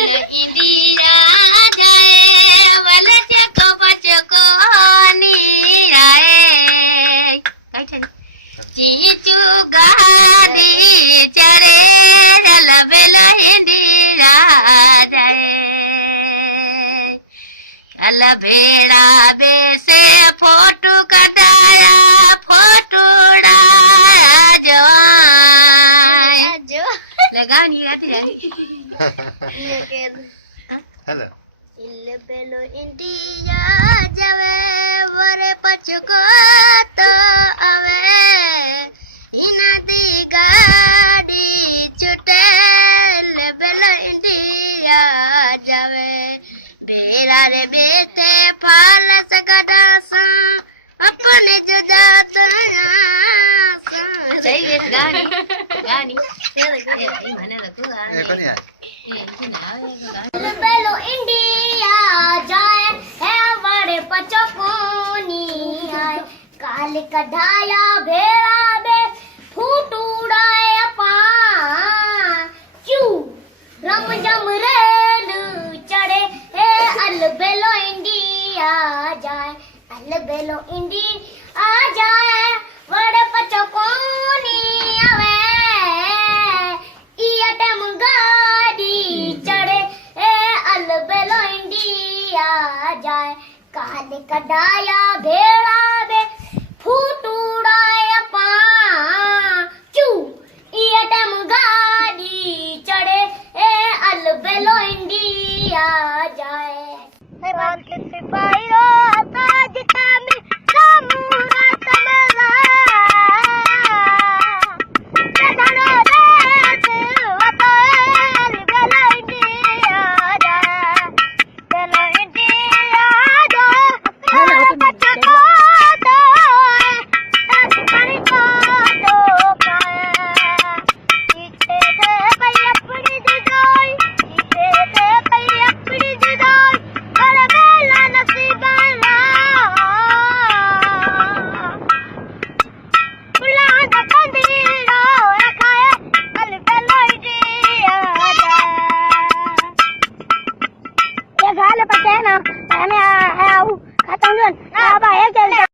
इंदिरा जाए वले चको बचको नीराए चीचू गादी चरे लबेल इंदिरा जाए भेड़ा बेसे फोटो कटाया फोटोड़ा जो लगा नहीं आती हेलो इल्ले पेलो इंडिया जवे वरे पचको तो अवे इना दी गाड़ी चुटे ले बेलो इंडिया जवे बेरा रे बेटे फालस गडासा अपने जो जात सही है गानी गानी मैंने रखू ये कौन है बेलो इंडिया जाए है बड़े पचकोनी आए काल कढ़ाया भेड़ा बे फूटूड़ाए पा क्यों रम जम रेल चढ़े बेलो इंडिया जाए बेलो इंडिया जाए बड़े पचकोनी आवे इयटम गाड़ी चढ़े बेलो इंडिया जाए काले कढ़ाया भेड़ा बे फूटूड़ाए पा क्यों इयटम गाड़ी चढ़े बेलो इंडिया जाए सिपाहियों ताज में सामूरा तमला जधनो देश वतोल बेलो इंडिया जाए बेलो इंडिया जाए बच्चों तो तस्करी को तो इसे से कई अपनी जुदाई इसे से कई अपनी जुदाई Gale patena, ana au, katang yun, aba,